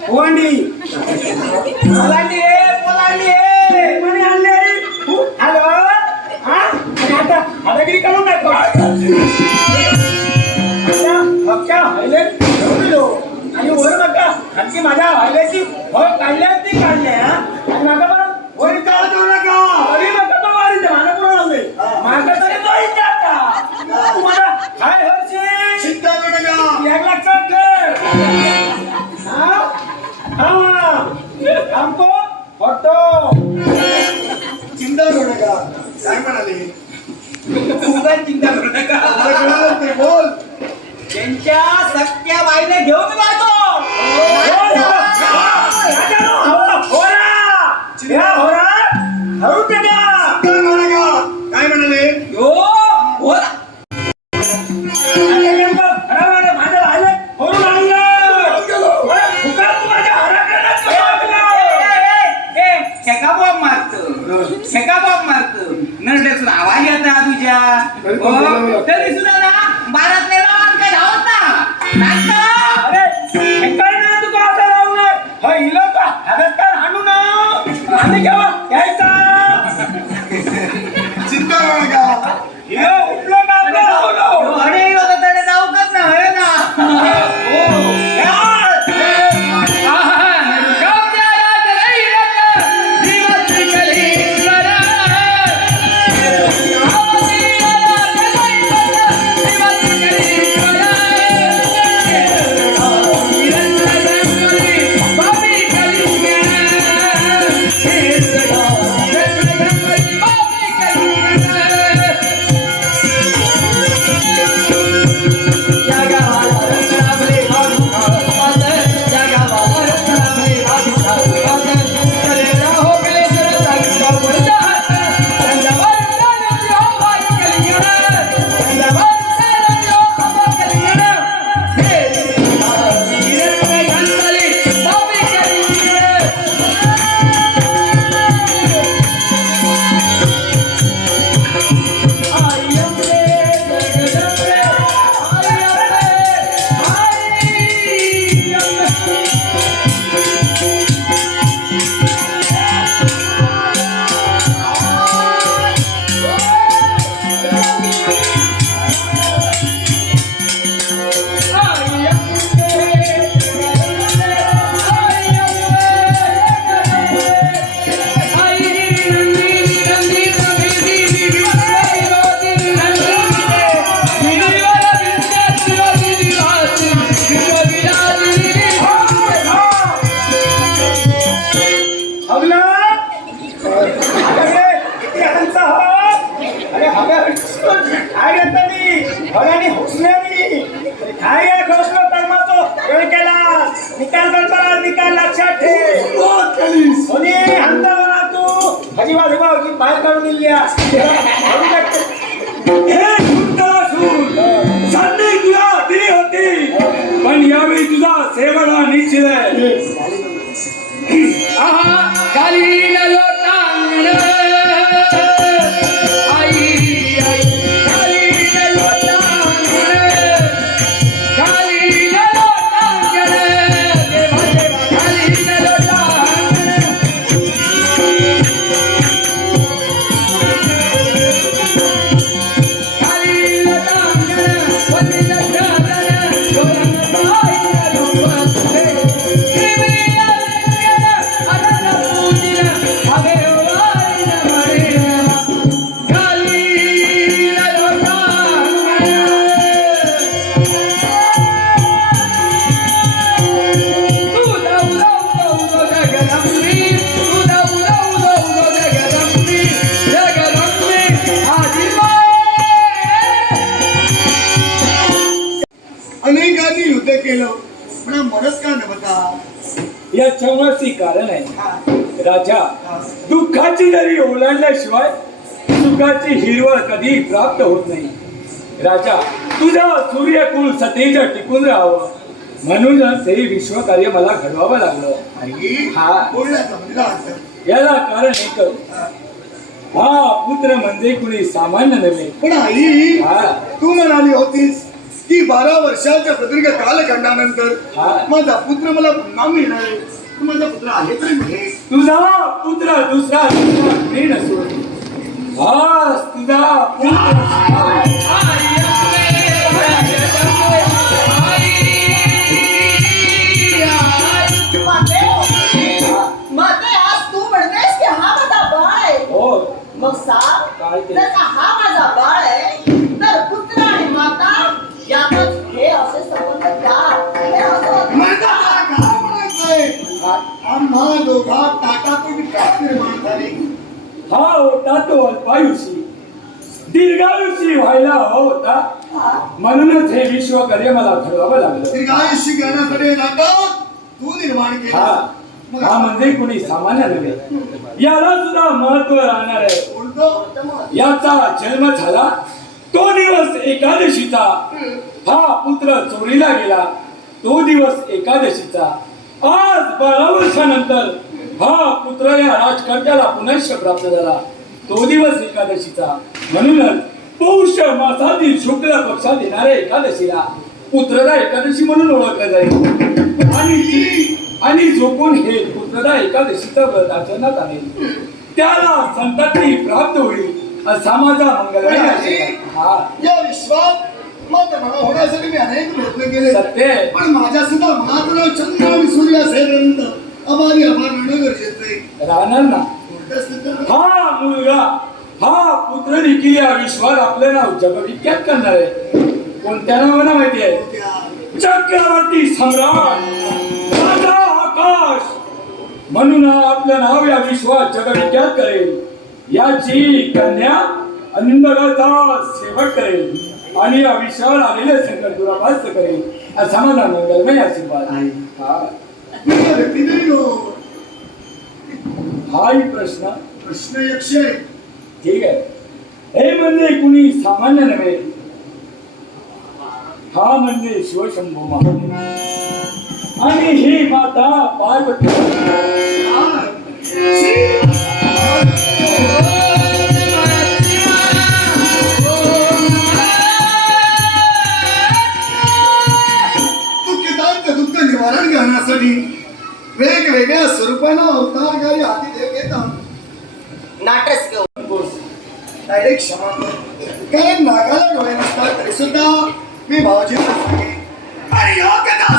पोलांडी पोलांडी कोणी आणले हॅलो हा आता हादागिरी करून टाकतो हक्का हायले ठेवलो आणि वर बघा आणखी माझ्या हायल्याची फळ काढल्या ती काढल्या आणि माझा बरं वरी काढ देऊ नका वरी नका तो वारी मला कोण आणले माझा तरी तो इच्छा तुम्हाला काय हरशी चिंता करू नका एक लक्षात ठेव हमको फोटो चिंता करू नका काय म्हणाले खूपच चिंता करू नका बोल त्यांच्या सख्या बाईने घेऊन जातो काय म्हणाले आवाज येत ना तुझ्या तरी सुद्धा ना बारात नेला काय धावत ना अरे काय ना तू का असं राहू नये हिला का हातात काय हाणू ना आणि घ्यावा घ्यायचा चिंता करू नका हिला उठलो का आपलं राहू अरे होतं तडे जाऊकच ना होय ना बाहेर काढून होती पण यावेळी तुझा सेवडा निश्चित आहे याच्यावरची कारण आहे राजा दुःखाची जरी ओलांडल्याशिवाय सुखाची हिरवळ कधी प्राप्त होत नाही राजा तुझा सूर्यकुल सतेज टिकून राहावं म्हणूनच हे विश्वकार्य मला घडवावं लागलं याला कारण एकच हा पुत्र म्हणजे कुणी सामान्य नव्हे पण आई तू म्हणाली होतीस की 12 वर्षाच्या प्रदीर्घ कालखंडानंतर हा. माझा पुत्र मला पुन्हा मिळणार आहे. माझा पुत्र आहे तरी कुठे? तुझा पुत्र दुसरा कोणी नसो. हाच तुझा माते आज तू म्हणतेस की हा माझा बाळ आहे. हो मग सांग, काय ते? जर का हा माझा बाळ आहे तर पुत्र आणि माता यातच हे असे संबंध का? हे असं माझा काय म्हणायचंय? आम्हा दोघात ताटातून काय निर्माण झाली? हा होता तो अल्पायुषी दीर्घायुषी व्हायला होता. हा? म्हणूनच हे विश्वकर्य मला घडवावं लागलं. दीर्घायुष्य घेण्यासाठी नाटक तू निर्माण हा केला. हा म्हणजे कुणी सामान्य नव्हे. याला सुद्धा महत्व राहणार आहे. बोलतो याचा जन्म झाला तो दिवस एकादशीचा. हा पुत्र चोरीला गेला तो दिवस एकादशीचा. आज 12 वर्षानंतर हा पुत्र या राजकर्त्याला पुनश्च प्राप्त झाला तो दिवस एकादशीचा. म्हणूनच पौष मासातील शुक्ल पक्षात येणाऱ्या एकादशीला पुत्रदा एकादशी म्हणून ओळखलं जाईल. आणि जो कोण हे पुत्रदा एकादशीचं व्रत आचरणात आणेल त्याला संतती प्राप्त होईल असा माझा मंगलमय आशीर्वाद. हा या विश्वात माझं मला होण्यासाठी मी अनेक प्रयत्न केले. सत्य आहे. पण माझ्या सुद्धा मनातलं चंद्र आणि सूर्य असेपर्यंत आभारी आभार मानणं गरजेचं आहे. राहणार ना. कोणत्या स्थितीत हा मुलगा हा पुत्र देखील या विश्वात आपलं नाव जगविख्यात करणार आहे. कोणत्या नावानं माहिती आहे? त्या चक्रवर्ती सम्राट राजा आकाश म्हणून आपलं नाव या विश्वात जगविख्यात करेल. याची कन्या अंधकाचा सेवक करेल आणि या विश्वावर आलेले संकट दुरापास्त करेल असा माझा मंगलमय आशीर्वाद आहे. हा कुठल्या व्यक्ती तरी हो. हाही प्रश्न प्रश्न 101. ठीक आहे. हे म्हणजे कुणी सामान्य नव्हे. हा म्हणजे शिवशंभू महादेव आणि ही माता पार्वती. हा. श्री दुःखितांचं दुःख निवारण करण्यासाठी वेगवेगळ्या स्वरूपानं अवतारकारी आदिदेव येतात. नाटक घेऊ. डायरेक्ट क्षमा कर. कारण नागाला डोळे नसतात तरी सुद्धा मी भावजींना सांगेन आणि योग्य त्या